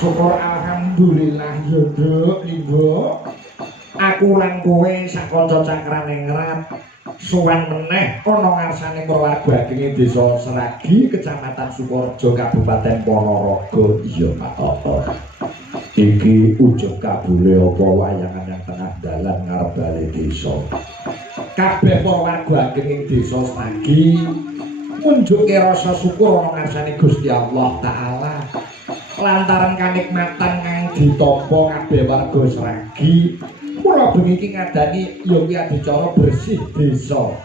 Syukur alhamdulillah yo Nduk Linggo. Aku lan kowe sak kanca cakrane ngrat sowan meneh ana ngarsane Purwarga Ageng Desa Seragi, Kecamatan Sukorejo, Kabupaten Ponorogo. Iya Pak. Iki ujug kabule apa wayangan yang tengah dalan ngarep bali desa. Kabeh Purwarga Ageng Desa Seragi munjuke rasa syukur ana ngarsane Gusti Allah Taala. Lantaran kanikmatan kang ditampa kabeh warga Seragi, kula bengi iki ngadani ya kuwi adicara bersih desa.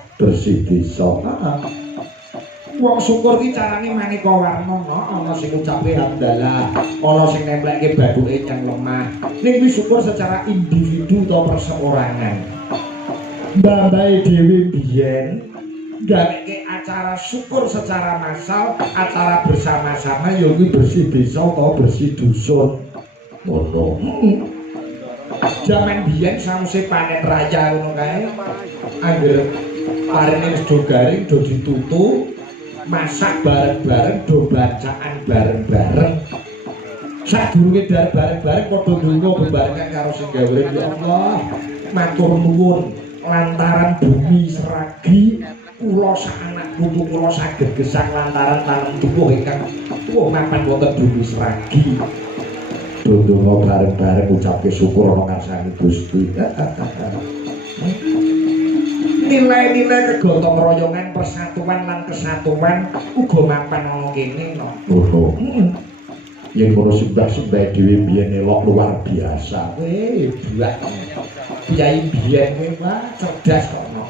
Wong syukur ki carane maneka warna, ana sing ngucape hamdalah, ana sing nemplekke bathuke yang lemah. Ning kuwi syukur secara individu atau perseorangan. Mbah-mbahe dhewe biyen gaweke acara syukur secara massal, acara bersama-sama ya kuwi bersih desa atau bersih dusun. Ngono. Jaman biyen sawise panen raya ngono kae, anggere parene wis do garing do ditutu, masak bareng-bareng, do bacaan bareng-bareng. Sadurunge dar bareng-bareng padha ndonga bebarengan karo sing gawe ya Allah. Matur nuwun lantaran bumi Seragi kula sak anak putu kula saged gesang lantaran tanem tuwuh ingkang tuwuh mapan wonten bumi Seragi. Ndonga bareng-bareng ngucapke syukur ana ngarsane Gusti. Nilai-nilai kegotong royongan, persatuan lan kesatuan uga mapan ana kene no. Yen ngono simbah-simbah dhewe biyen elok luar biasa. Buat Kyai biyen wae cerdas kono.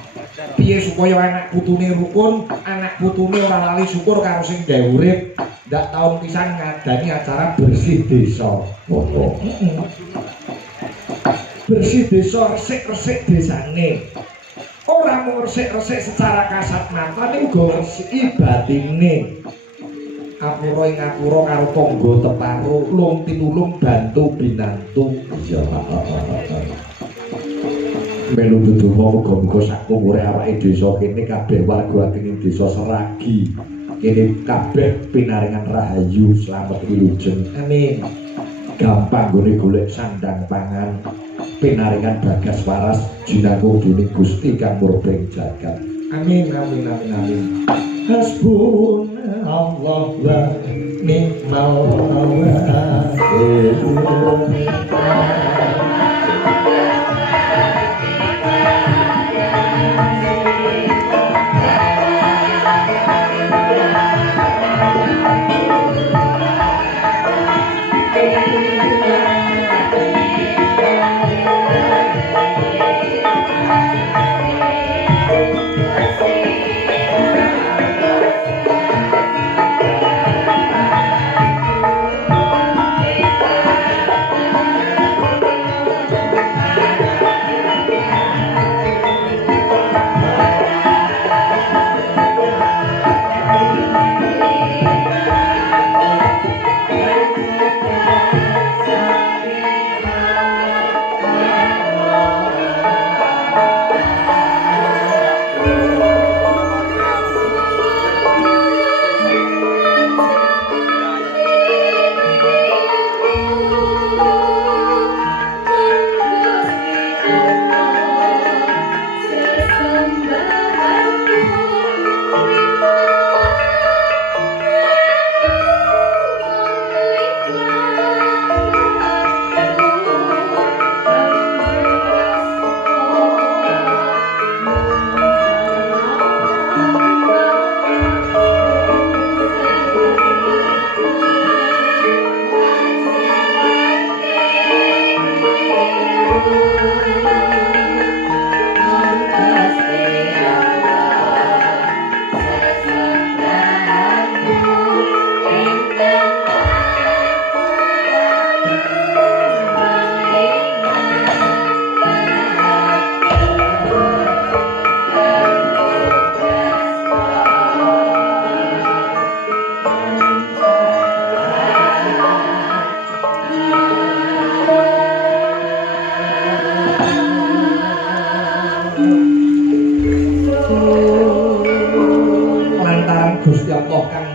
Piye supaya anak putune rukun, anak putune ora lali syukur karo sing gawe urip. Ndak taun pisan ngadani acara bersih desa. Bersih desa, resik-resik desane. Ora mung resik-resik secara kasat mata, ning uga resiki batine. Apura ing apura karo tangga teparo, lung tinulung bantu binantu. Ya melu ndedonga muga-muga sak umure awake desa kene kabeh warga Ageng Desa Seragi kene kabeh pinaringan rahayu slamet wilujeng. Amin. Gampang gone golek sandang pangan, pinaringan bagas waras jinanggung dening Gusti kang murbeng jagat. Amin amin amin amin. Hasbunallah wa ni'mal wakil.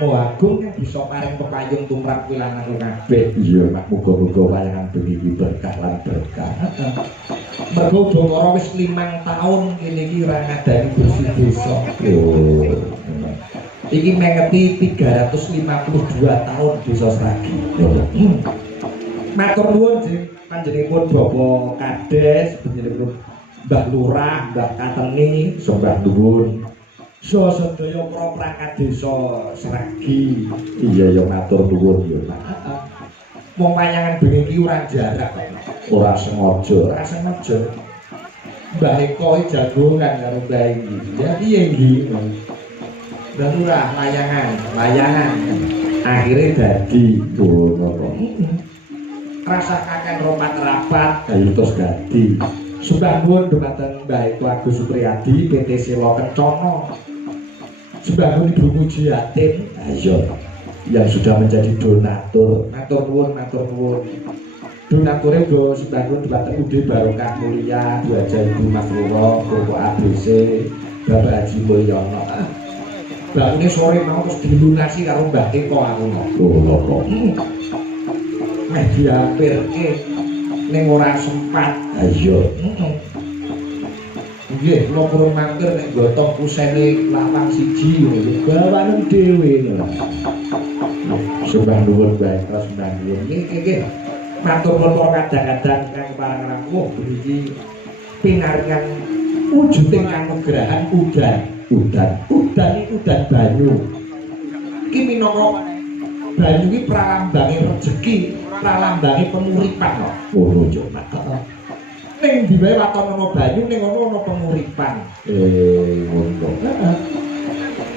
Maha Agung yang bisa paring pepayung tumrap kowe lan aku kabeh. Iya, mak muga-muga wayangan bengi iki berkah lan berkah. Mergo Udakara wis 5 taun kene iki ora ngadani bersih desa. Oh. Iki mengeti 352 tahun desa Sragi. Matur nuwun panjenenganipun Bapak Kades, panjenenganipun Mbah Lurah, Mbah Kateni, sembah nuwun. Sadaya para perangkat desa Sragi. Iya ya matur nuwun ya. Wong wayangan bengi iki ora jarak. Ora sengaja. Mbah Eko iki jagongan karo Mbah iki. Ya piye iki? Mbah Lurah layangan. Akhire dadi ngono. Rasakaken ropat rapat ayo terus dadi. Sembah nuwun dumateng Mbah Eko Agus Supriyadi PT Sela Kencana. Sembah nuwun Ibu Mujiatin ayo yang sudah menjadi donatur. Matur nuwun. Donature uga sembah nuwun dumateng UD Barokah Mulia, Bu Haja Ibu Mas Roro, Bapak ABC, Bapak Haji Mulyono. Bangunnya sore mau terus dilunasi karo Mbah Eko aku ngono. Meh diapirke ning ora sempat. Ayo. Nggih, kula purun matur nek gotong kusene lawang siji ngono. Bawanen dhewe lho. Sembah nuwun bae, sembah nuwun. Nggih. Matur nuwun para kadang-kadang kang parang rawuh iki pinaringan wujuding kanugrahan udan iki udan banyu. Iki minangka banyu iki pralambange rejeki, pralambange penguripan lho. Ngono yo, Mak. Ning ndi wae waton ana banyu ning ngono ana penguripan. Ngono.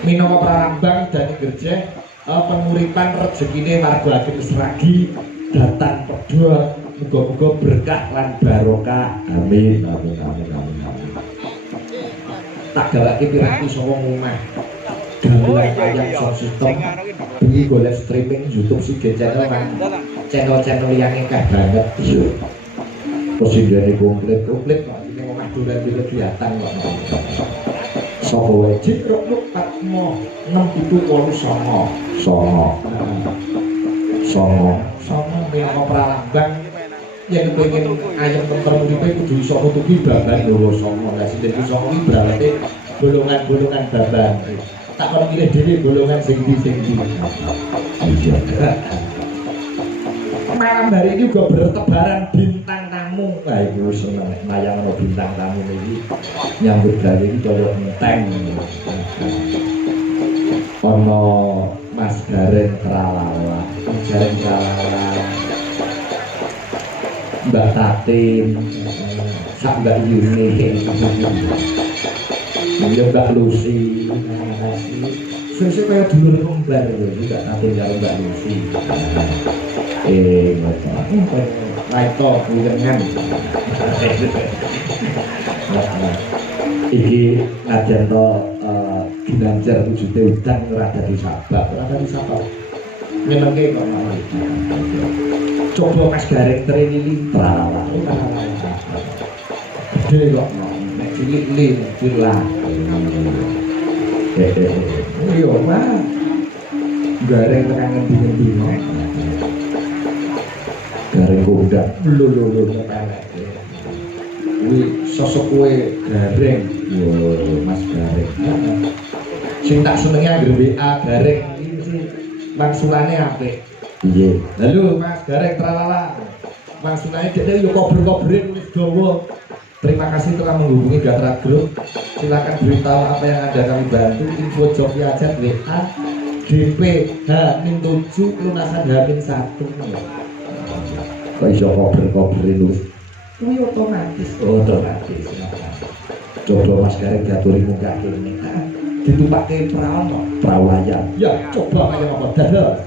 Minangka pralambang dadi gerjeh penguripan rezekine warga Ageng Sragi datang pedha muga-muga berkah lan barokah. Amin. Tak gawake piranti saka omah. Gawean ayam sound system. Bengi golek streaming YouTube Sige channel lan channel-channel liyane akeh banget. Iya. Posindene komplit kok ning omah dolan kegiatan kok. Sapa wae Cikruk Patmo 6789. Songo minangka pralambang yen pengen ayam tentrem uripe kudu iso nutupi baban dawa songo. Lah sing dadi songo iki berarti golongan-golongan baban. Tak kon pilih dhewe golongan sing ndi. Iya. Malam hari ini juga bertebaran bintang tamu. Nah, iku seneng nek mayang ana bintang tamu iki. Nyambut gawe iki kaya enteng. Ana Mas Gareng Tralala. Mbak Tatin, sak Mbak Yuni, Mbak Lucy, sesuai kayak dulur kembar itu juga Tatin karo Mbak Lucy. Laito kuyengan. Iki najan to Ginanjar wujude udan ora dadi sabab, nyenengke kok malah. Coba Mas Gareng Trinili Tralala. Gede kok nek cilik dilah. Iya, Mas. Gareng tekan ngendi-ngendi. Gareng kondak lho elek. Kuwi sosok kowe Gareng. Yo Mas Gareng. Sing tak senengi anggere WA Gareng iki mesti maksulane apik. Iya. Halo Mas Gareng Tralala. Maksulane dhekne yo kober-kobere nulis dawa. Terima kasih telah menghubungi Gatra Group. Silakan beritahu apa yang ada kami bantu. Info job Yajat WA DP H-7 lunasan H-1. Kok iso kober-kobere nulis? Kuwi otomatis. Coba Mas Gareng diaturi munggah kene. Ditumpake perahu layar. Ya, coba kaya apa dadah.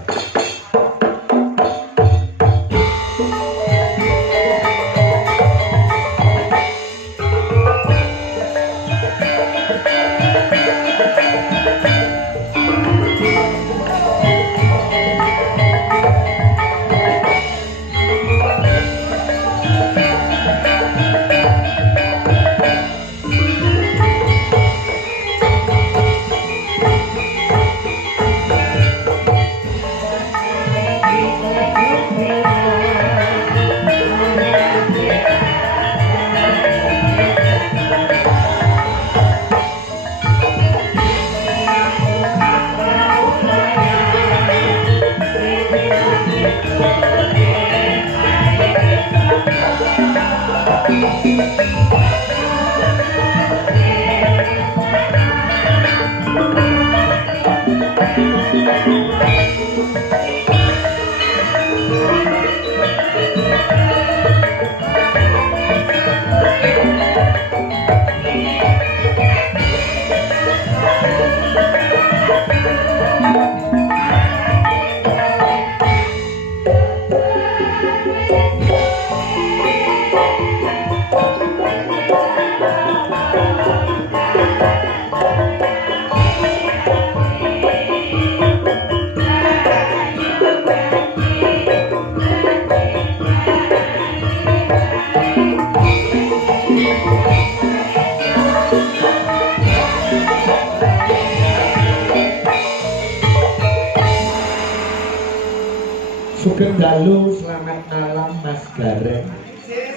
Sugeng dalu, selamat malam Mas Gareng.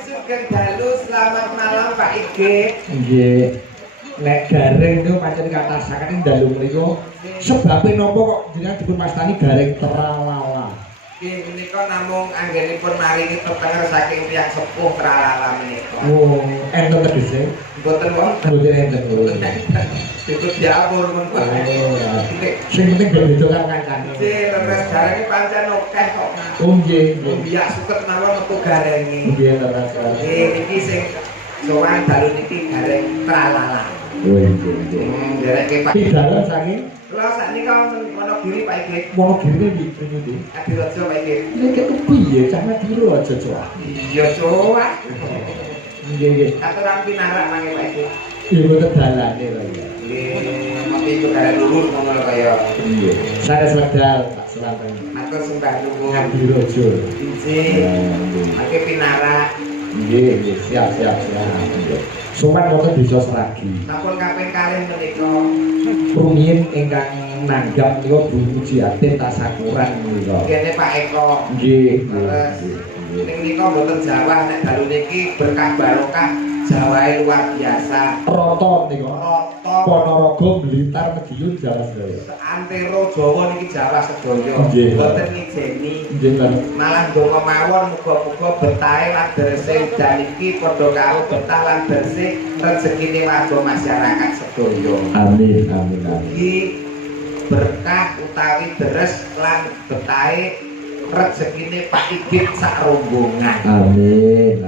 Sugeng dalu, selamat malam Pak Ige. Nggih. Nek Gareng niku pancen katasaken dalu mriku sebabe napa kok jenengan dipun wastani Gareng Tralala? Nggih, menika namung anggenipun maringi pepenger saking tiyang sepuh Tralala menika. Oh, enten tegese? Mboten wonten. Mboten enten. Ikut diapur pun Pak. Sing penting beda karo kancane. Leres garenge pancen akeh kok. Oh nggih. Biak suket mawon metu garenge. Nggih, leres. Niki sing sowan dalu niki Gareng Tralala. Oh nggih. Dereke Pak. Pidalan saking Kula saknika Wonogiri Pak Ige. Wonogiri niki. Adirojo Pak Ige. Nek piye cah Madura aja cowak. Iya cowak. Nggih nggih. Aturan pinarak mangke Pak Ige. Iya boten dalane lho ya. Nggih, mati itu kaya luhur ngono kaya. Iya. Sanes wedal Pak Selanten. Matur sembah nuwun. Ngadirojo. Nggih. Mangke pinarak. Nggih, siap. Sopan wonten desa Sragi. Sampun kaping kalih menika. Rumiyin ingkang nanggap niku Bu Mujiatin Tasakuran menika. Kene Pak Eko. Nggih. Ning nika mboten Jawa nek dalu niki berkah barokah Jawae luar biasa. Rata nika. Rata Ponorogo, Blitar, Madiun, Jawa Sedaya. Antero Jawa niki Jawa sedaya. Nggih. Mboten ngijeni. Nggih, Pak. Malah ndonga mawon muga-muga betahe lan derese udan iki padha karo betah lan derese rezekine warga masyarakat sedaya. Amin. Iki berkah utawi deres lan betahe rezekine Pak Igit sak rombongan. Amin.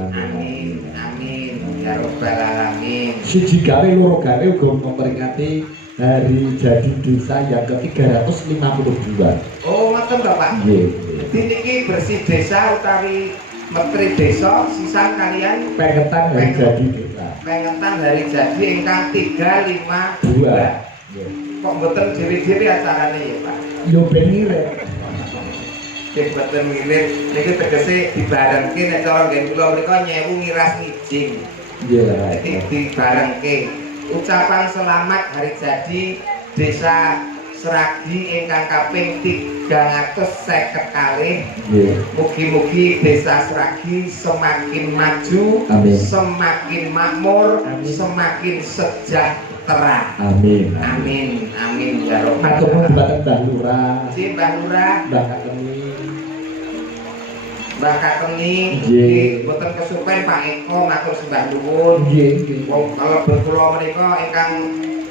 Ya Rabbal alamin. Siji gawe loro gawe uga memperingati hari jadi desa yang ke-352. Oh, ngoten to, Pak. Nggih. Dadi niki bersih desa utawi menteri desa sisan kalian Pengetan hari jadi desa. pengetan hari jadi ingkang 352. Nggih. Kok mboten dhewe-dhewe acarane ya, Pak? Yo ben ngirit. Sing mboten ngirit niki tegese dibarengke nek cara ngen kula mriku nyewu ngiras ngijing. Nggih, Pak. Jadi dibarengke ucapan selamat hari jadi desa Sragi ingkang kaping 350 kalih. Nggih. Mugi-mugi desa Sragi semakin maju, Amin. semakin makmur, Amin. semakin sejahtera. Amin. Amin ya Rabbal Matur nuwun alamin. dumateng Mbah Lurah, Si Mbah Lurah, Mbah Kateni. Mbah Kateni, Nggih. boten kesupen Pak Eko matur sembah nuwun. Nggih. Wong kalau berkula menika ingkang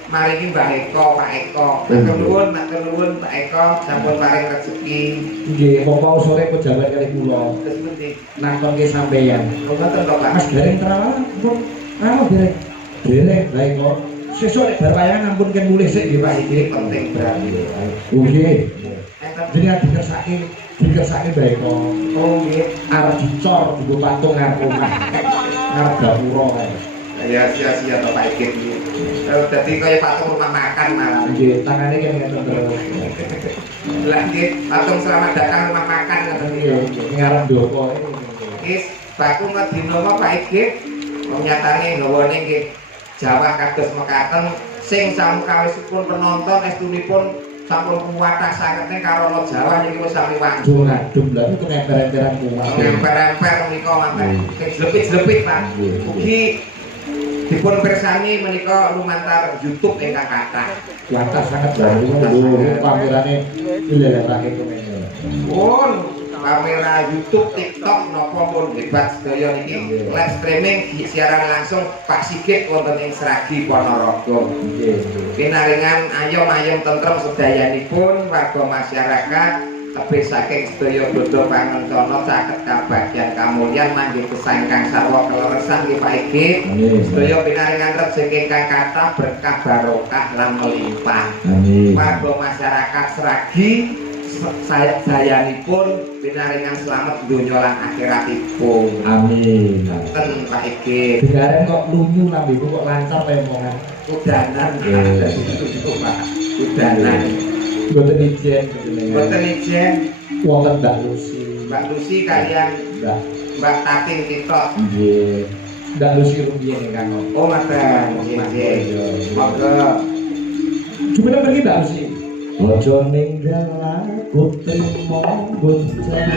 maringi Mbah Eko, Pak Eko. Matur nuwun Pak Eko sampun paring rezeki. Nggih, monggo sore pejabat kali kula. Terus pundi? Nangkon ke sampeyan. Ngoten to, Pak. Mas Gareng Tralala, pun anu Gareng. Derek bae kok. Sesuk nek bar wayang ampun ken mulih sik nggih Pak iki. Penting berarti. Oh nggih. Enten. Jenengan dikersake bae kok. Oh nggih. Arep dicor dienggo patung ngarep omah. Ngarep gapura kae. Ya sia-sia to Pak iki. Dadi kaya patung rumah makan malah. Nggih, tangane kan ngeten terus. Lah nggih, patung selamat datang rumah makan ngoten Iya, niku. ngarep ndoko. Wis baku ngedinama Pak iki. Wong nyatane gawane nggih Jawa kados mekaten sing samukawisipun penonton estunipun sampun kuwatah sakete karono Jawa niki wis sami wanjung. Jumlah itu emper-emperan kuat. Emper-emper menika wonten jlepit-jlepit Pak. Mugi dipun pirsani menika lumantar YouTube ingkang kathah. Kuatah sangat baru lho pamerane dilelehake kemene. Pun kamera YouTube, TikTok napa pun hebat sedaya niki. Live streaming siaran langsung Pak Sigit wonten ing Sragi Ponorogo. Pinaringan ayom-ayom tentrem sedayanipun warga masyarakat tebih saking sedaya bodho pangencana saged kabagyan kamulyan manggih kesangkang sarwa keleresan nggih Pak Igi. Sedaya pinaringan rezeki ingkang kathah berkah barokah lan melimpah. Warga masyarakat Sragi sayanipun pinaringan slamet donya lan akhiratipun. Amin. Ten Pak Igi. Dengaran kok lunyu lambemu kok lancar pemongan. Udanan. Udanan. Mboten ijen. Mboten ijen. Wonten Mbak Lucy. Mbak Lucy kalian Mbak Tating Titok. Nggih. Mbak Lucy rumiyin ingkang. Oh, maten. Nggih. Monggo. Coba pergi Mbak Lucy. Ojo ninggal aku trimo bonceng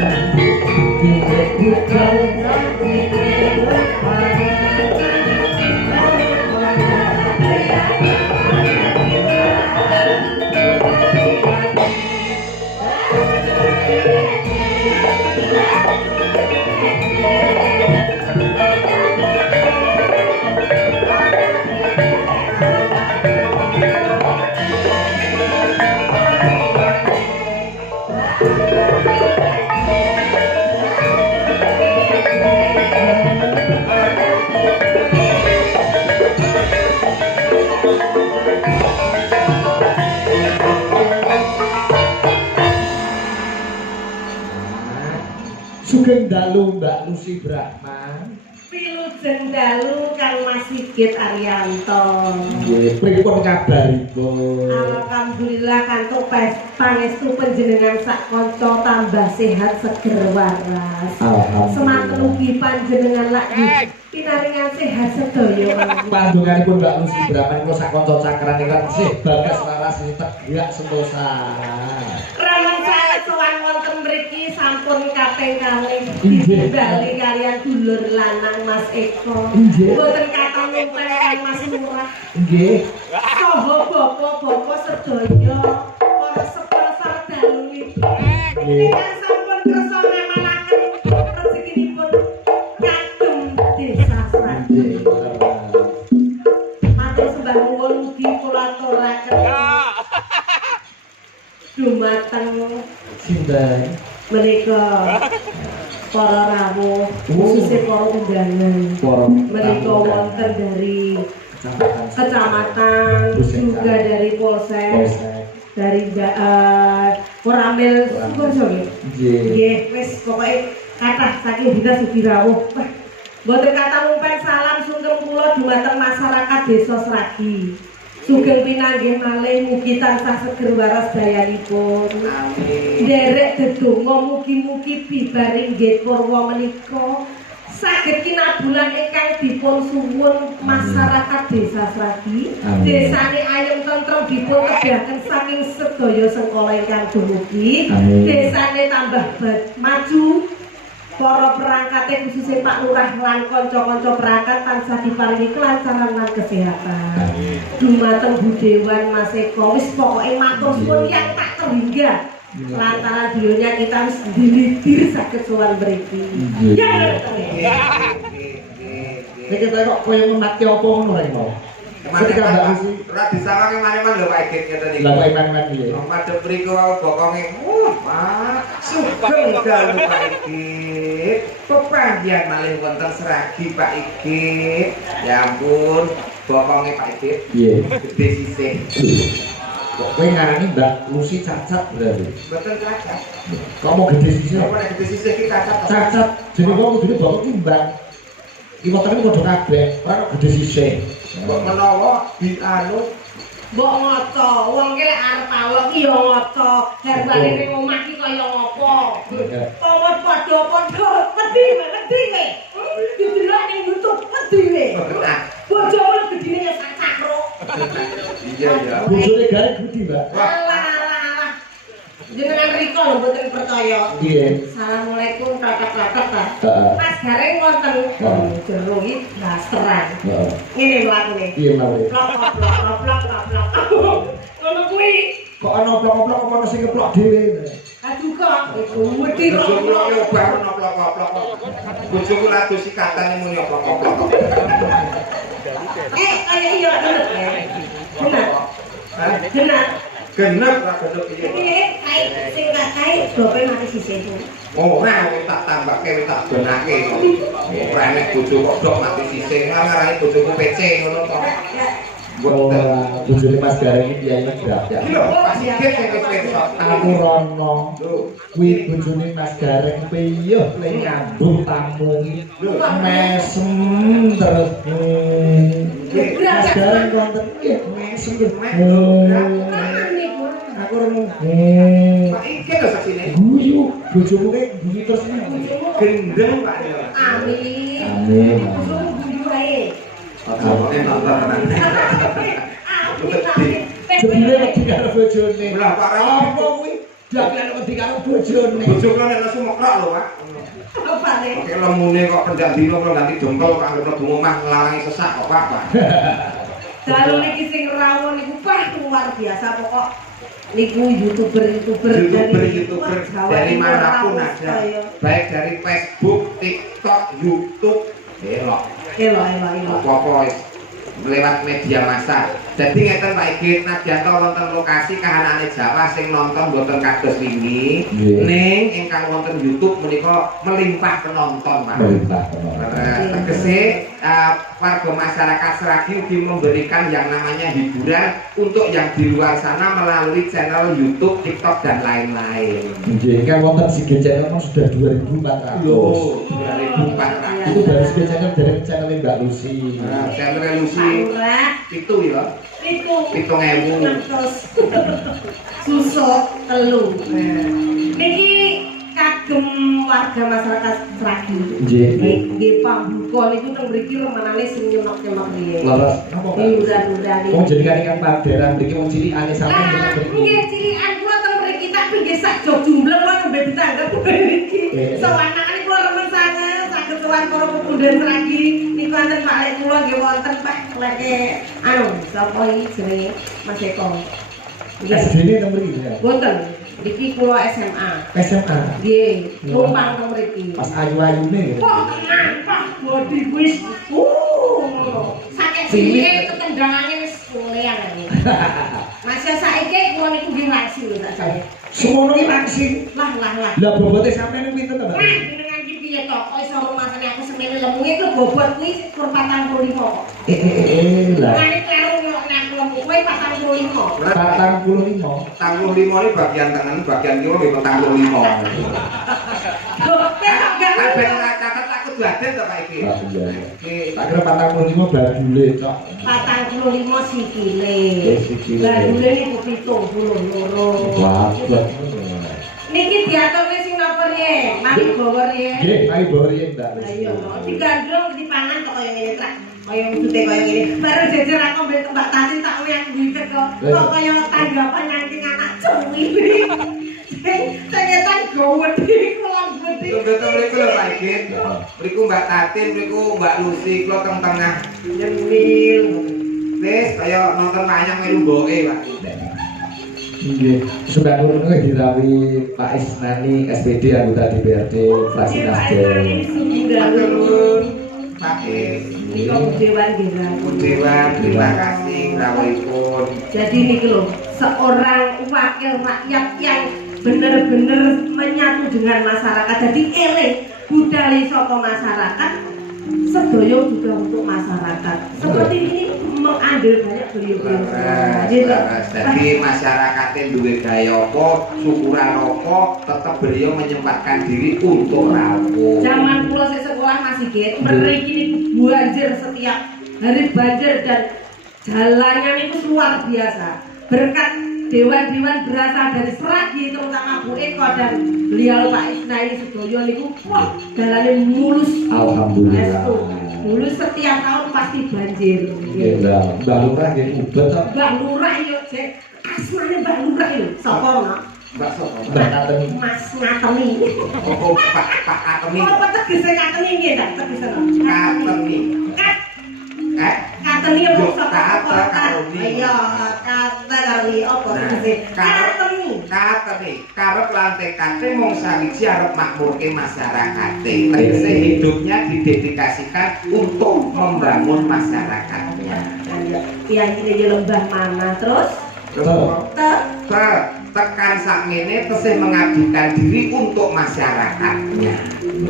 Pilih bukan hati Sugeng dalu Mbak Lucy Brahman. Wilujeng dalu Kang Mas Sigit Arianto. Nggih, pripun kabaripun? Alhamdulillah kantuk pangestu panjenengan sak kanca tambah sehat seger waras. Semanten ugi panjenengan lagi pinaringan sehat sedaya. Pandonganipun Mbak Lucy Brahman kula sak kanca cakran ingkang sih bagas waras tegak sentosa. Ramen saya sowan wonten mriki sampun kaping kalih dibali kalian dulur lanang Mas Eko. Mboten kathah nyumpel Kang Mas Murah. Nggih. Saha bapak-bapak sedaya para sepasar dalu iki. Ingkang sampun kersa ngamalaken rezekinipun kagem desa Sragi. Matur sembah nuwun mugi kula aturaken. Dumateng Sinten? menika para rawuh khususnya para undangan menika wonten dari kecamatan juga dari polsek dari Koramil Sukoharjo nggih wis pokoke kathah saking dinas ugi rawuh mboten kathah numpen salam sungkem kula dumateng masyarakat desa Sragi. Sugeng pinanggih malih mugi tansah seger waras dayanipun. Amin. Nderek dedonga mugi-mugi bibar inggih purwa menika saged kinabulan ingkang dipun suwun masyarakat desa Sragi. Desane ayem tentrem dipun kedahaken saking sedaya sengkala ingkang dumugi. Desane tambah maju. Para perangkate khususnya Pak Lurah lan kanca-kanca perangkat tansah diparingi kelancaran lan kesehatan. Dumateng Budewan Mas Eko wis pokoke matur suwun yang tak terhingga. Lantaran dionya kita wis dilidir saged sowan mriki. Ya nggih. Iki kok koyo ngemati apa ngono rek mau. Ketika Mbak Lucy ora disawake maneman lho Pak Igi ngeten iki. Lah kok iman-iman piye? Madhep mriku bokonge Pak sugeng dalu Pak Igi. Pepanggihan malih wonten Sragi Pak Igi. Ya ampun, bokonge Pak Igi. Piye? Gede sisih. Kok kowe ngarani Mbak Lucy cacat berarti? Betul cacat. Kok mau gede sisih? Kok nek gede sisih ki cacat. Cacat. Jenenge kok kudune bapak timbang. Iki motone padha kabeh, ora kok gede sisih. Kok menawa dianu Mbok ngoco, wong ki lek arep awak ki ya ngoco. Herbane ning omah ki kaya ngopo? Pomot padha-padha wedi kowe. Didelok ning YouTube wedi kowe. Bojomu gedine ya sak cakruk. Iya ya. Bojone garek gede, Mbak. Alah. Jenengan riko lho mboten percaya. Nggih. Assalamualaikum kakak-kakak ta. Heeh. Mas gareng wonten jero iki blasteran. Heeh. Ngene mlakune. Piye mawon? Plok. Ngono kuwi. Kok ana oplok-oplok apa ono sing ngeplok dhewe. Aduh kok, wedi kok. Bojoku yo obah plok-plok. Bojoku lagi sikatane muni plok-plok. Kaya iya genep ya. Genep. Genep ra genep iki. Iki kae sing gak kae dope mati sisih. Ora tak tambahke tak benake. Ora nek bojo kok dok mati sisih, ngarani bojoku PC ngono to. Bojone Mas Gareng iki piye nyegrap ya. Lho, pas iki sing wis Aku rono. Kuwi bojone Mas Gareng piye le nyambut tamu iki. Mesem terus. Mas Gareng wonten nggih mesem aku rono. Pak iki lho saksine. Guyu, bojomu ki guyu terus Gendeng Pak. Amin. Amin. Guyu ae. Apa nonton tenan. Sebenarnya wedi karo bojone. Lah Pak Apa kuwi? Dagelan wedi karo bojone. bojoku nek nesu mekrok lho Pak. Apa nih? Oke lemune kok pendak dino kok ganti dempel kok anggere mlebu omah nglawangi sesak kok Pak. Dalu niki sing rawon niku luar biasa pokok niku youtuber dari manapun ada, baik dari Facebook, TikTok, YouTube, elok apa lewat media massa. Jadi ngeten Pak Igit, nadyanto wonten lokasi kahanane Jawa sing nonton boten kados wingi, ning ingkang wonten YouTube menika melimpah penonton Pak. Tegese warga masyarakat Sragi ugi memberikan yang namanya hiburan untuk yang di luar sana melalui channel YouTube, TikTok dan lain-lain. Nggih, kan wonten Sige channel kan sudah 2.400. Loh, 2.400. Itu dari Sige channel dari channel Mbak Lucy. Channel Lucy itu ya. Itu 7.000. Susuk telu. Niki kagem warga masyarakat Sragi. Nggih pambuka niku teng mriki remenane sing nyemek-nyemek riyen. Leres napa? Udan-udane. Wong jenengan ikan paderan mriki wong cilikane sampeyan nyemek mriki. Nggih cilikan kula teng mriki tapi nggih sak jog jumlah kula nembe ditanggap mriki. Sawanane kula remen sanget saged sowan para pemuda Sragi niku wonten Pak Lek kula nggih wonten Pak Leke sapa iki jenenge Mas Eko. SD-ne teng mriki ya. Boten. Iki kula SMA. SMA. Nggih, numpang teng mriki. Pas ayu-ayune. Wah, kenapa body wis sakit cilike ketendangane wis kulean iki. Masih saiki kula niku nggih langsing lho sak saya. Semono ki langsing. Lah. Lah bobote sampeyan niku pinten to, Mbak? Jenengan iki piye to? Kok iso rumasane aku semene lemunge ku bobot kuwi 45 kok. Lah. Ngene karo nek aku lemu kuwi 45. 45. 45 ini bagian tangan, bagian kiri nggih 45. Kabeh ora catet aku duaden to Pak iki. Tak kira 45 badule cok. 45 sikile. Sikile. Badule niku 72. Wah, Niki diaturke sing napa riyen? Mari bawa riyen. nggih, ayo bawa riyen, Mbak. Lah iya, digandrung dipangan kok kaya ngene trak. Kaya wujute kaya ngene. Baru jejer aku mbek Mbak Tati tak uyang wiwit kok. Kok kaya tanggapan nyangking anak cuwi. Tengetan gowedi kula gede. Betul mriku lho Pak Igit. Mriku Mbak Tatin, mriku Mbak Lucy, kula teng tengah. Nyemil. Wis kaya nonton wayang melu mboke Pak. Nggih, sudah turun ke dirawi Pak Isnani SPD anggota DPRD fraksi Nasdem. Matur nuwun Pak Is. Niku Dewan Dewan, terima kasih rawuhipun. Jadi niki lho, seorang wakil rakyat yang benar-benar menyatu dengan masyarakat. Jadi eling budaya saka masyarakat, sedaya juga untuk masyarakat. Seperti ini mengambil banyak beliau-beliau. Jadi masyarakatnya duwe gaya apa, syukuran apa, tetap beliau menyempatkan diri untuk rawuh. Zaman kula sik sekolah masih gitu, mriki niku banjir setiap hari banjir dan jalannya itu luar biasa. Berkat dewan-dewan berasal dari Sragi terutama Bu Eko dan beliau Pak Isnani Sudoyo niku wah jalannya mulus. Alhamdulillah. Mulus setiap tahun pasti banjir. Nggih, Mbak Lurah nggih ubet to. Mbak Lurah yo Cek. Asmane Mbak Lurah yo. Sapa no? Mbak Sopo. Mbak Natemi. Mas Ngatemi. Oh, Pak Atemi. Apa tegese Katemi nggih ta? Tegese no. Katemi. Kat Kateni Yo kok kata karo ni. Iya, kata kali apa sih? Kateni. Kateni karep lan tekade mung sawiji arep makmurke masyarakate. Tegese hidupnya didedikasikan untuk membangun masyarakatnya. Kiai lembah mana terus? Tekan sakmene tesih mengabdikan diri untuk masyarakatnya.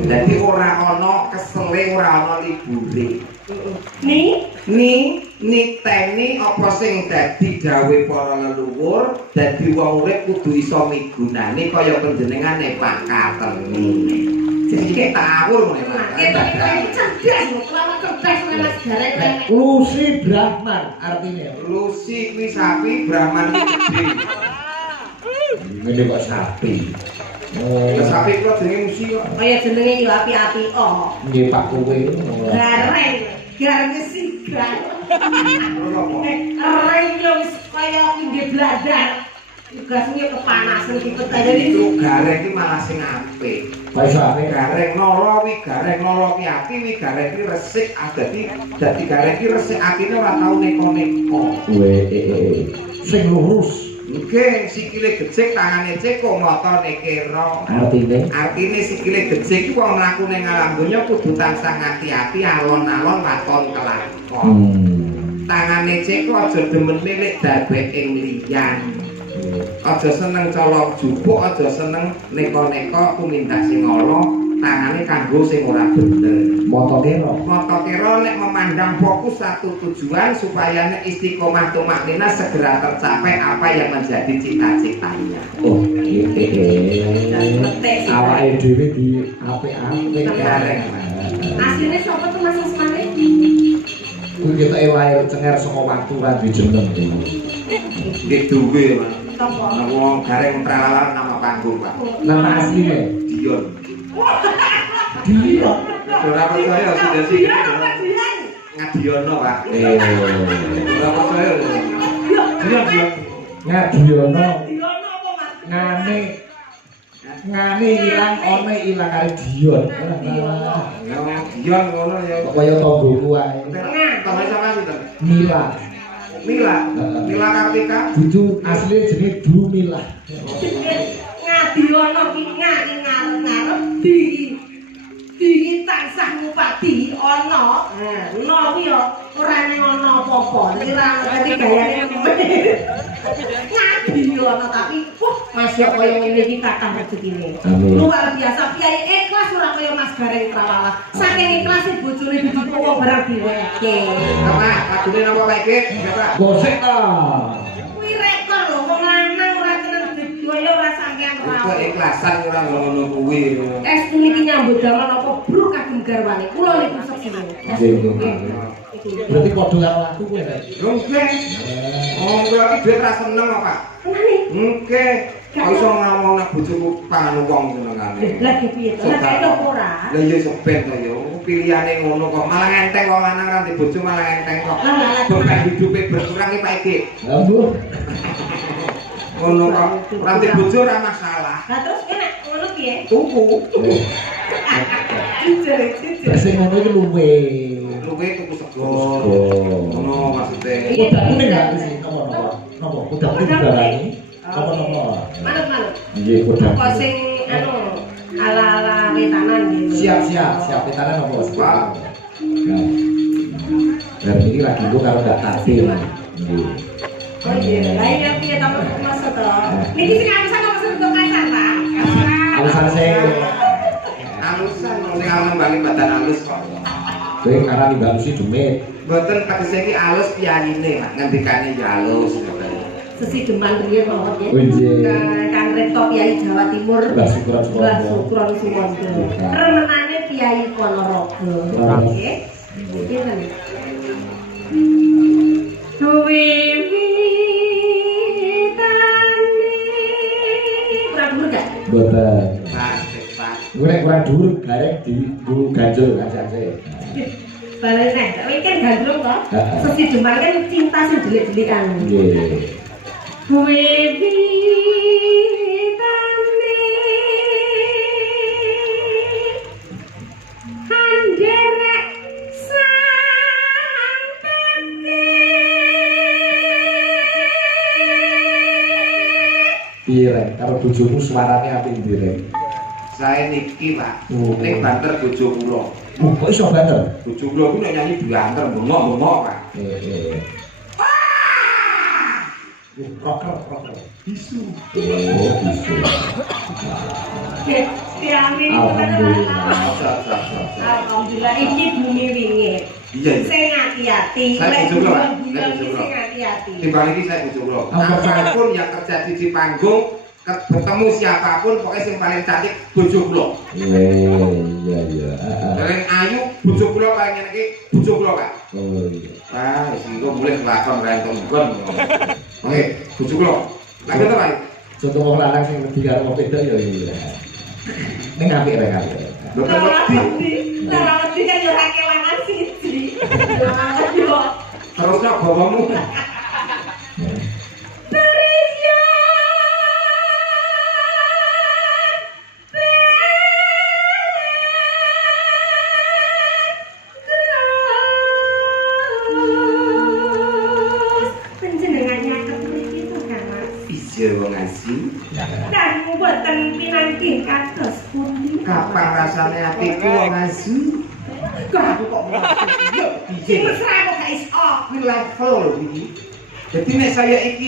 Jadi ora ana kesele, ora ana libure. Niteni apa sing dadi gawe para leluhur, dadi wong urip kudu iso migunani kaya panjenengane Pak Kateni. Jadi kita awur ngene Pak. Lusi Brahman artinya. Lusi kuwi sapi, Brahman kuwi gede. Ngene kok sapi. Sapi kok jenenge musi kok. Kaya jenenge yo api-api oh. Nggih Pak kowe. Gareng, gareng sigar. Gareng yo wis kaya inde bladar. Tugasnya kepanasan dipet aja itu gareng iki malah sing apik. Baisane Gareng nolo wi gareng nolo ki ati wi gareng ki resik dadi gareng ki resik atine ora tau neko-neko. Sing lurus. Nggih, sikile gecik, tangane ceko, motone kero. Artine sikile gecik ku wong mlakune ngalam donya kudu tansah ngati-ati alon-alon waton kelakon. Tangane ceko aja demen milik dabek ing liyan. Aja seneng colong jupuk, aja seneng neko-neko tumindak sing ala, tangane kanggo sing ora bener. Moto kero nek memandang fokus satu tujuan supaya nek istiqomah tumaknina segera tercapai apa yang menjadi cita-citanya. Oh, awake dhewe di apik-apik gareng. Asline sapa tuh Mas Ismane? Kuwi kita lahir cengar saka waktu ra dijeneng. Nggih duwe, Mas. Sapa? Wong gareng pralalan nama panggung, Pak. Nama asline Dion. Dion. Ora percaya sudah sih. Ngadiono, Pak. Ora percaya. Dion. Ngadiono. Diono apa Mas? Ngane ilang ana ilang karo Dion. Dion ngono ya. Kaya tanggoku wae. Tangga sama sinten? Mila Kartika. Dudu asli jenenge Dumila. Ngadiono ki ngarep-ngarep di tansah ngupati ana. Ono kuwi yo ora ning ana apa-apa. Iki ra ngerti gayane Ngadiono tapi masih kaya ngene iki kathah rezekine. Luar biasa Kiai ikhlas ora kaya Mas Gareng Prawala. Saking ikhlase bojone dituwa barang diweke. Pak, lagune napa Pak iki? Pak. Gosek ta. Kuwi rekor lho wong lanang ora kenal didoyo ora sampean Kok rawuh. ikhlasan ora ngono kuwi. Estu niki nyambut damel apa bro kagem garwane. Kula niku seksine. Berarti padha karo aku kowe ta. Nggih. Oh, kula iki dhuwit ra seneng kok, Pak. Kenane? Nggih. Kok iso ngomong nek bojoku pangan wong senengane. Lah piye to? Lah kaya ora. Lah iya seben to ya. Pilihane ngono kok. Malah enteng wong lanang ra ndek bojo malah enteng kok. Beban hidupe berkurang iki Pak Iki. Aduh. Ngono kok. Ora ndek bojo ora masalah. Lah terus enak ngono piye? Tuku. Sing ngono iki luwe. Luwe tuku sego. Ngono maksude. Udah kuning gak sih? Napa? Udah kuning barani. Napa? Manut. Nggih, udah. Apa sing anu ala-ala wetanan gitu. Siap pitanan apa Pak? Dan ini lagi gua kalau nggak tampil. Oh iya, lah ini piye ta maksud to? Niki sing alusan apa maksud untuk kasar, Pak? Alasan saya Alusan sing alem bali badan alus kok. kowe karena dibalusi demit. Mboten tegese iki alus piyayine, Mak. Ngendikane ya alus. Sesi deman riyen mawon ya. Oh iya. Kang Rekto Kiai Jawa Timur. Mbah Sukron Suwondo. Mbah Sukron Suwondo. Remenane Kiai Ponorogo. Nggih. Pinten? Wiwitane. Kurang dulu gak? Mboten. Pak. Gue kurang dhuwur garek di Bu Ganjul kancane. Balen nek, tapi kan gandrung to. Sesi deman kan cinta sing delik-delikan. Nggih. Anderek sang Iya, Rek. Karo bojomu suarane apik ndi, Rek? Saya niki, Pak. Oh. Ning banter bojo kula. Kok iso banter? Bojo kula ku nek nyanyi banter bengok-bengok, Pak. Rocker. Bisu. Oh, bisu. Diamin alhamdulillah iki bumi wingi. Iya. Sing hati-hati. Saya bojo kula, Pak. Saya bojo Sing kula. hati-hati. Timbang iki saya bojo kula. Apapun yang terjadi di panggung, bertemu siapapun pokoknya yang paling cantik bojo kula. Iya. Paling ayu bojo kula paling enak iki bojo kula, Pak. Oh iya. Ah, sing kok mulai kelakon rentong gon. Oke, bojo kula. Lha kok Pak? Contoh wong lanang sing wedi karo wong wedok ya iya. Ning apik Rek. Mboten wedi. Ora wedi kan yo ra kelangan siji. Yo. Terusnya bawamu. Dan mboten pinanggih kados pundi. Kapan rasane atiku wong asu? Kok aku kok sing mesra kok gak iso. Kuwi level lho iki. Jadi nek saya iki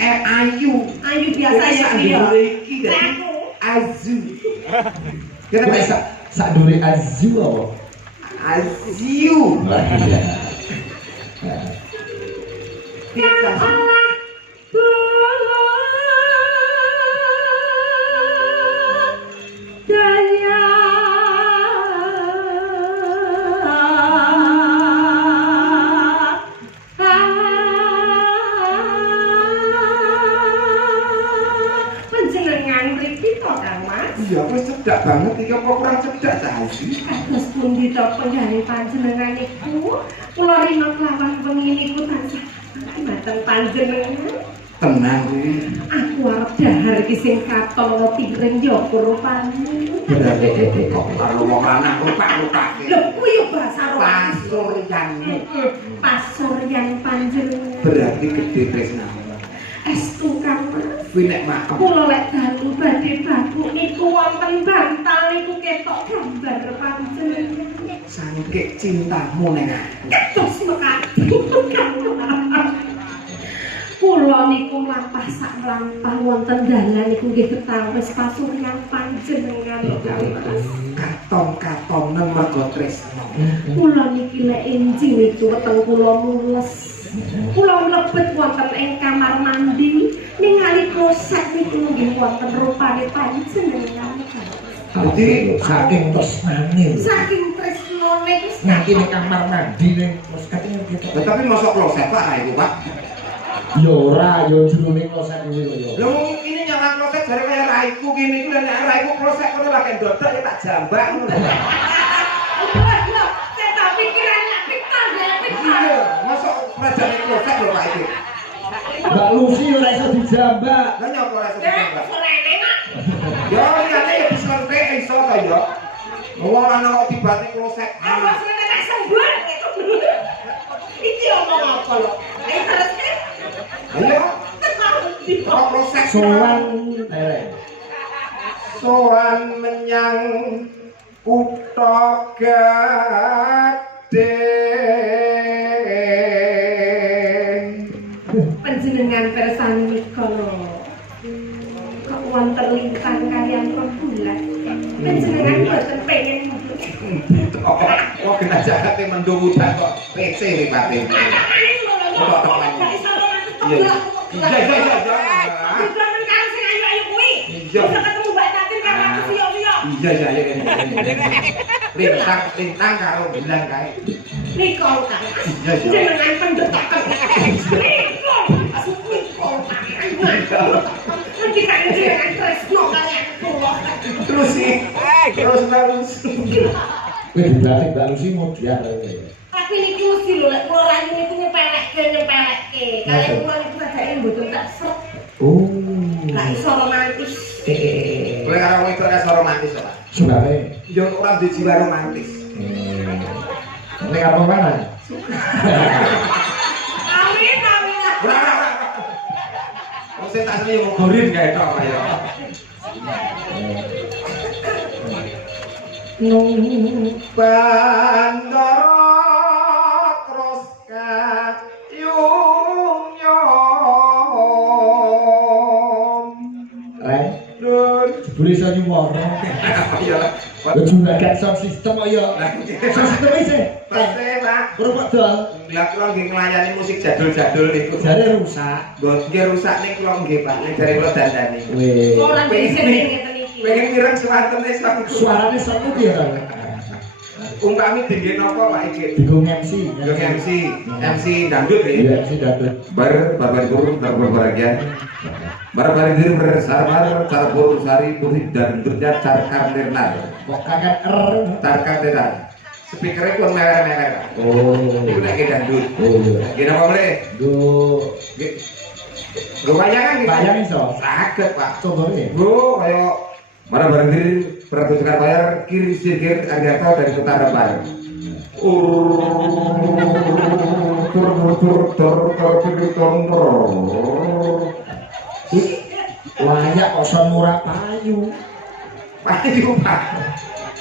ayu. Ayu biasa ya Iki dadi azu. Kira Kok sak dure azu apa? azu. Iya, wis cedak banget iki apa kurang cedak ta sih? Kados pundi to penggawe panjenengan iku? Kula rina kelawan wengi niku tansah mboten panjenengan. Tenang kuwi. Aku arep dahar iki sing katon piring ya rupane. Kok karo wong lanang rupak-rupake. Lho kuwi yo basa Pasuryanmu. Pasuryan panjenengan. Berarti gede tresnamu. Estu Kang Mas. Kuwi nek makem. Kula lek dalu badhe babuk niku wonten bantal niku ketok gambar panjenengan. Sangkik cintamu ning aku. Terus mekati. Kula niku mlampah sak mlampah wonten dalan niku nggih ketawis pasuryan panjenengan lho Kang Mas. Katon-katonen mergo tresno. Kula niki lek enjing itu weteng kula mules. Kula mlebet wonten ing kamar mandi ningali kloset niku nggih wonten rupane panjenengan. Jadi saking tresnane. Saking tresnane wis Nganti ning kamar mandi ning kloset gitu. tapi mosok kloset Pak ra iku Pak. Ya ora, ya jroning kloset kuwi lho ya. Lho ini nyala kloset jare kaya raiku kene iki lek raiku kloset kono lak ndodok ya tak jambak ngono. Saya pikiran nak pikir ya pikir. Iya, mosok rajane kloset lho Pak iki. Mbak Lucy ora iso dijambak. Lah nyapa ora iso dijambak? Sorene nak. Ya liyane ya bisa kek iso ta ya. Wong ana kok tibane kloset. Apa sorene tak sembur itu. Iki omong apa lho? Ayo terus. Ayo. Di Kok kloset Sowan tereng. sowan menyang kutha Gadhe. Panjenengan persani mikono. Kok wonten lintang kalian rembulan. Panjenengan boten pengen Kok kena jahate mendung udan kok PC nih Pak. Iya. Iya. Bisa ketemu Mbak Tatin karo aku siyo-siyo. Iya lintang karo bulan kae. Niko kan. Iya. Jenengan pendetak. Niko. Niko. Nanti kan jenengan tresno kalian kula. Terus sih. Terus. Kowe dibatik Mbak Lucy modhiar. Tapi niki mesti lho lek kula rayu niku nyepelekke. Kalian kula niku sadake mboten tak srek. Oh. Lah iso romantis. Kowe karo wedok rasa romantis to, Pak? Sebenarnya. Yo ora duwe jiwa romantis. Ning apa mana? Amin. Ora. Wong sing tak asline yo gorin kae tok kaya. Nung Bandara terus kayung nyom. Jebule iso nyuwara. Iya. Juragan sound system kok ya. Sound system isih. Pasti Pak. Kerupuk dol. Lah kula nggih nglayani musik jadul-jadul niku. Jare rusak. Nggih rusak ning kula nggih Pak, ning jare kula dandani. Weh. Ora dhisik ngeten iki. Pengen mireng suwantene sak. Suarane seru ki ya. Umpami tinggi napa Pak iki? Digung MC. Yo MC dangdut ya. Iya, MC dangdut. Babar guru berbahagia. Barbar diri bersarbar carbur sari putih dan derja carkar nirnar. Kok kakek Carkar nirnar. Speakernya pun merah-merah. Oh. Itu lagi dangdut. Oh iya. Gini apa boleh? Gue bayangan gitu. Bayangin so. Sakit Pak. Contohnya. Gue kayak barbar diri pertunjukan bayar kiri sirkir Argato dari Kota Rebar. Layak kok murah payu. Payu Pak.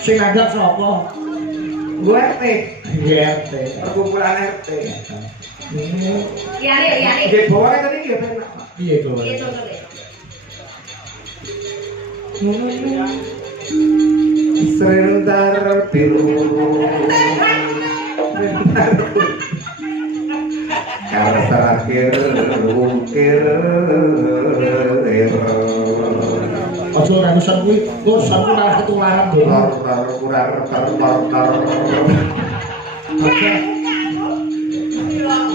Sing anggap sapa? Gue RT. GRT. Perkumpulan RT. Iya. Di bawah tadi nggih penak Pak. Piye to? Iya contohnya. Serentar biru. Kalau terakhir ungkir. Ojo ora nusan kuwi, nusan ku malah ketularan lho.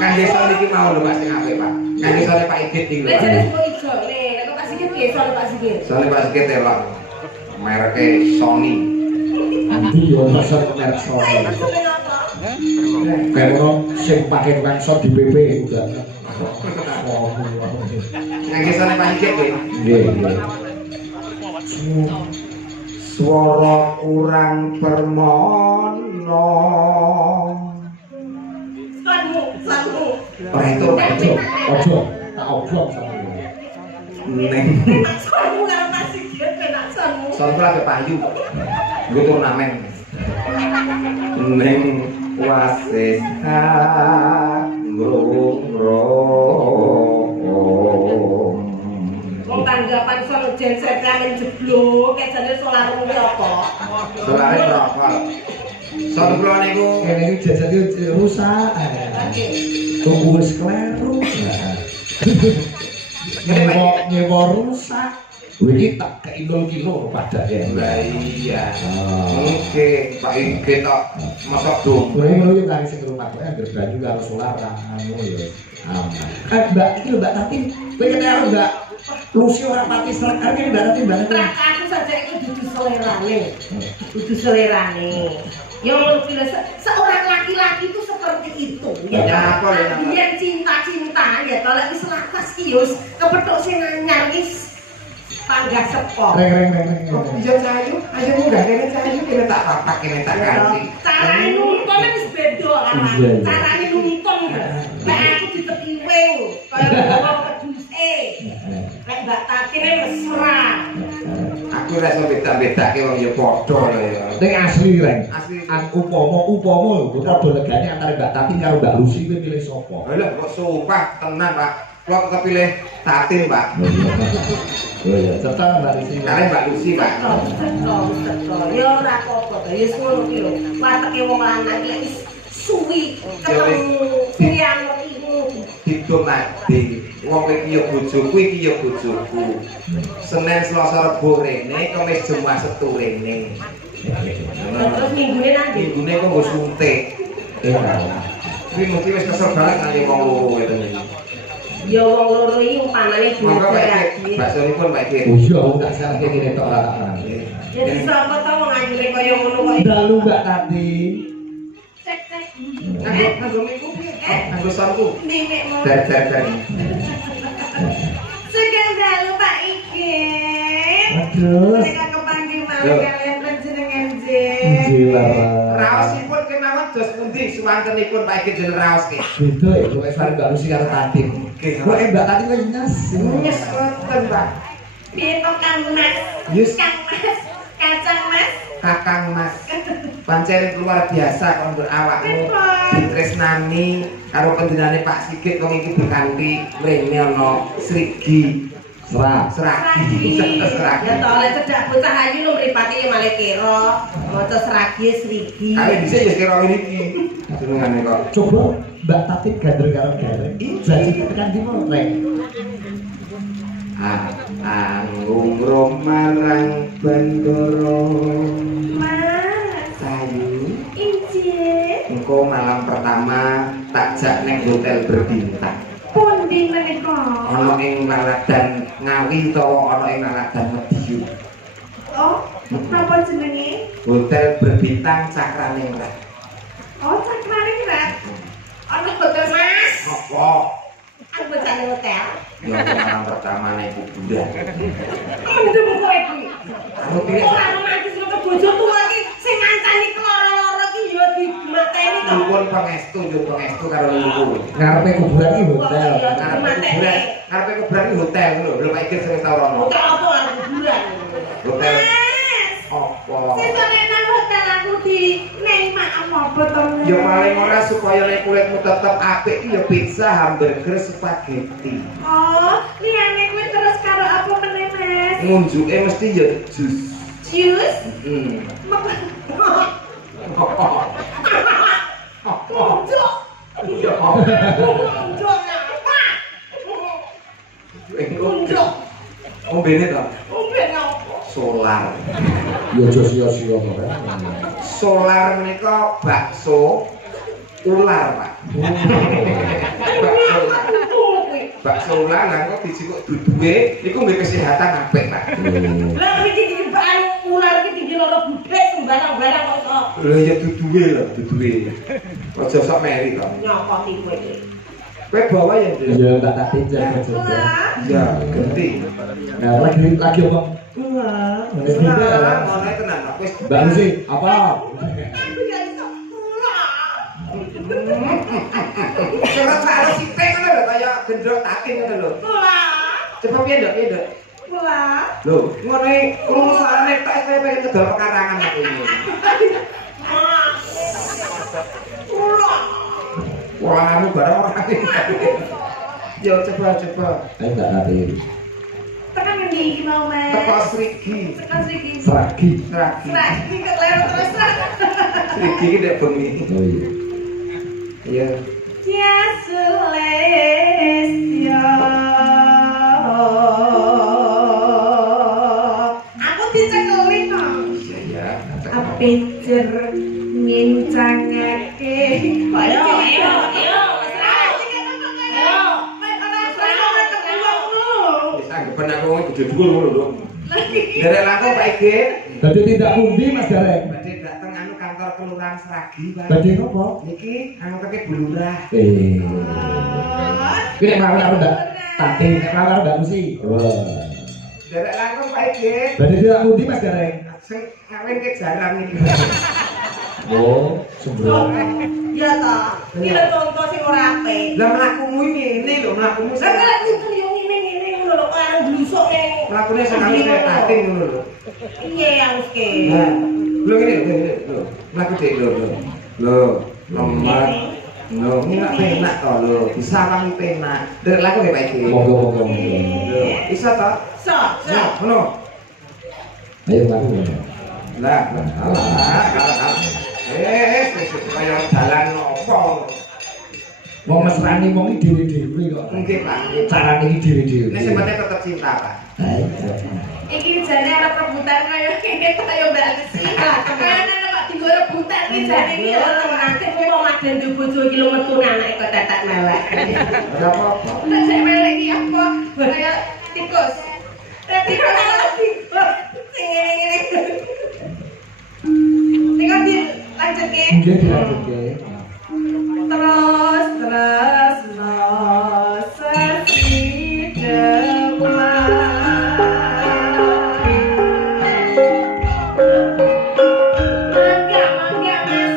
Kan desa niki mau lho Pak sing apik Pak. Kan desane Pak Igit iki lho. Lah jare kok iso. Nek kok Pak Sigit piye soal Pak Sigit? Soale Pak Igit elok. Mereke Sony. Nanti yo nusan merek Sony. Kayak ono sing pakai bangsot di PP udah. Kan desane Pak Igit nggih. Nggih. Swara kurang permono. Sanmu. Ora itu Ojo, tak obrol sama ning Sanmu karo Pak Sigit penak sanmu. Soalnya ada payu, gue turnamen. Neng wasis Wong tanggapan soal genset ramen jeblok, kayak jane solar kuwi apa? Solare rokok. Soal kula niku kene iki jajake rusak. Tunggu wis kleru. Nyewa rusak. Iki tak keindul-indul padake. lah iya. Oke, Pak Igit tok mosok dong. Kowe ngono iki kari sing rumah kowe anggere banyu karo solar anu ya. Aman. Mbak iki lho Mbak Tati, kowe kena Mbak Lucy ora pati srek kari Mbak Tati banget. Trak aku saja itu dudu selerane. Dudu selerane. Ya menurut seorang laki-laki itu seperti itu. Ya apa ya? Dia cinta-cinta ya kalau wis lakas kios kepethuk sing anyar wis panggah sepok. Reng. Iya cayu, ayo mudah kene cayu kene tak papak kene tak ganti. Carane nuntun wis beda arane. Carane nuntun. Nek aku ditepiwing kaya wong peduse. Nek Mbak Tati mesra. Aku ora iso beda-bedake wong ya padha lho ya. Ning asli reng. Asli. Upama lho padha legane antara Mbak Tati karo Mbak Lucy kowe milih sapa? Lha kok sumpah tenan Pak. Kula tetep pilih Tatin Pak. Oh iya, serta Mbak Lucy. Karena Mbak Lucy Pak. Betul. Ya ora apa-apa to. Ya ngono ki lho. Wateke wong lanang iki wis suwi ketemu sing iku. Hidup mati. Wong iki ya bojoku iki ya bojoku. Senin Selasa Rebo rene, Kamis Jumat Sabtu rene. Terus minggune nanti. Minggune kok nggo suntik. Kuwi mesti wis kesel banget nganti wong loro ngene iki. Ya wong loro iki umpanane Monggo Pak duwe Igit, baksonipun Pak Igit. Oh iya, tak salahke kene tok ora. jadi sapa to wong anjure kaya ngono kok. Dalu Mbak Tati. Cek. Nganggo minggu piye? Nganggo sarku. Nenek mau. Dar. Sugeng dalu Pak Igit. Aduh. Mereka kepanggil malih kalian panjenengan J. Gila. Raosipun kemawon dos pundi swantenipun Pak Egi jeneng raos ki. Beda ya, kok suara Mbak Lucy karo Tati. Kok Mbak Tati kok nyes. Nyes wonten, Pak. Piye to Kang Mas? Yes. Kang Mas, Kacang Mas. Kakang Mas. Pancen luar biasa kondur awakmu. Ditresnani karo panjenengane Pak Sigit wong iki berkanthi mrene ana Srigi. Seragi. Ya to lek cedak bocah ayu lho mripate ya malah kira maca seragi Srigi. Kali dhisik ya kira iki. Jenengane kok. Coba Mbak Tati gander karo gander. Jadi tekan di rek. Anggung romarang Bandara. Mas, Sayu. injih. Engko malam pertama tak jak ning hotel berbintang. Pundi menika? Ana ing Laladan Ngawi utawa ana ing Laladan Mediyu. Oh, napa jenenge? Hotel berbintang Cakraningrat. Oh, Cakraningrat. Ana hotel Mas. Apa? Aku bocah hotel. Ya malam pertama ning kuburan. Mendem kowe iki. Karo piye? Ora romantis karo bojo tuwa iki sing ngancani keloro-loro iki ya dimateni to. Dipun pangestu karo leluhur. Ngarepe kuburan iki hotel. Ngarepe kuburan iki hotel lho, lho Pak Iki sing tau rono. Hotel apa karo kuburan? Hotel Mas. apa? Sesone nang hotel aku di neng apa to? Ya paling ora supaya nek kulitmu tetep apik iki ya pizza, hamburger, spaghetti. Oh, liyane kuwi terus karo apa meneh, Mas? Ngunjuke mesti ya jus. Jus? Heeh. Kunjuk. Ya Kunjuk apa? Kunjuk. Ombene to? Ombe apa? Solar. Ya sia-sia kok. Solar menika bakso ular, Pak. Bakso ular lah kok dijikuk duduhe iku mbek kesehatan apik, Pak. Lah iki dibaan ular iki diloro budhe sembarang-barang kok. Lho ya duduhe lho, duduhe. Aja sok meri to. Nyokoti kowe iki. Kowe bawa ya, Nduk? Ya Mbak Tati jangan coba. Lah, Ya, genti. Nah, lagi ngomong. ular. Ular, ngono tenan, Pak. Wis Mbak Lucy, apa? Aku ya iso ular. Kira karo sithik ngono lho kaya gendrok taking ngono lho. Ular. Coba piye, Nduk? Piye, Nduk? Ular. Lho, ngono iki krungu suarane tok kowe pengen ngedol pekarangan aku ini. Ular. Wah, anu barang ora akeh. Yo coba. Ayo Mbak Tati. Tekan ngendi iki mau, Mas? Teko Srigi. Tekan Srigi. Seragi. Sragi. Sragi kelero terus. Srigi iki ndek bengi. Oh iya. Iya. Ya Celestia. Aku dicekeli to. Iya. Apejer ngincangake. Ayo. Wis anggapan aku wong gede dhuwur ngono lho. Derek langkung Pak Igi. Berarti tidak pundi Mas Gareng. Badhe dateng anu kantor kelurahan Sragi, Pak. Berarti apa? Niki anu keke bulurah. Ki nek mawon karo Mbak Tati, nek mawon karo Mbak Lucy. Wah. Derek langkung Pak Igi. Berarti tidak pundi Mas Gareng. Sing ngawin ke jarang iki. Oh, sembrono. Ya ta. Iki lho contoh sing ora apik. Lah mlakumu ini lho, mlakumu Lah kok kudu yo ngene-ngene ngono lho kok arep blusuk ning. mlakune sekali kaya tating ngono lho. Iya ya wis ke. Nah, lho ngene lho. Mlaku dik lho. Lho, nomor. Lho, ini nak penak to lho. Bisa wangi penak. Derek laku ya Pak Iki. Monggo. Lho, bisa to? So, Nah, ngono. Ayo mlaku. Lah, kalah. Wis kaya dalan opo. Wong mesrani wong iki dhewe-dhewe kok. Nggih, Pak. Carane iki dhewe-dhewe. Nek sing penting tetep cinta, Pak. iki jane arep rebutan kaya kene kaya Mbak Lucy. Kayane nek digo rebutan iki jane iki lho nanti wong maden duwe bojo iki lho metu anake kok tetek melek. Ora apa-apa. Nek sik melek iki apa? Kaya tikus. Tikus sing ngene-ngene. Tinggal dilanjutke. Nggih dilanjutke. Terus sesi depan. Mangga Mas.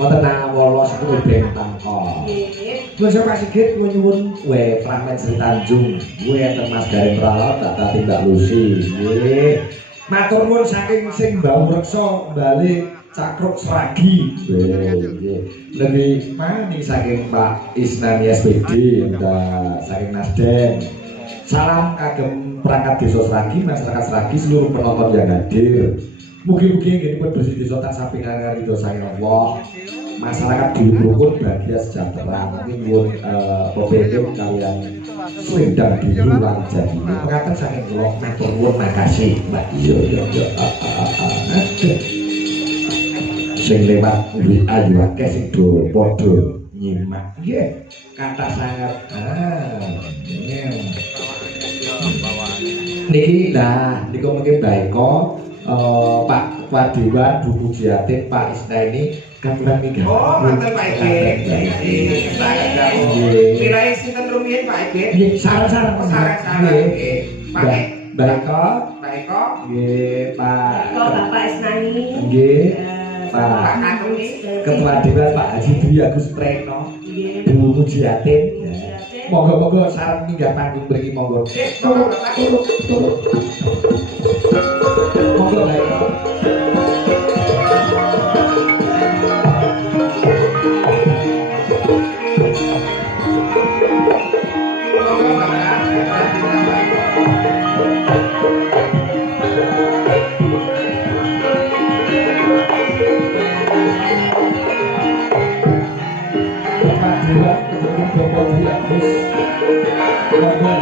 Wonten awala sepuluh bentang kok. Terus Pak Sigit nyuwun we fragmen Sri Tanjung. Kuwi enten Mas Garing Pralot tak tindak lusi. Nggih. Matur nuwun saking sing mbau reksa bali Cakruk Sragi. Nggih. Lebih maning saking Pak Isnani SPD saking Nasdem. Salam kagem perangkat desa Sragi, masyarakat Sragi, seluruh penonton yang hadir. Mugi-mugi ini pun bersih desa tak sampingan ridho sang Allah. Masyarakat di rukun bahagia sejahtera. Mungkin pun PPP kalian selendang biru lan jadi. Mengatakan saking kula matur nuwun makasih. Mbak yo. Sing lewat WA yo akeh sing do padha nyimak. Nggih, kata sangat Niki lah, niku mungkin baiko Pak Wadewan, Duku Jiatin, Pak Isna ini katuran nih. Oh, mantan Pak Ege. Sangat jauh. Wilayah sinten rumiyin Pak Ege? Sarang-sarang. Sarang-sarang. Pak Baiko. Baiko. Nggih, Pak. Bapak Esnani. Nggih. Pak Katuni. Ketua Dewan Pak Haji Dwi Agus Preno. Duku Jiatin. Monggo-monggo sareng minggah panggung mriki monggo. Monggo Bapak. Monggo baik. Monggo Bapak. Pak Dewan Ketua Bapak Dwi Agus. Monggo.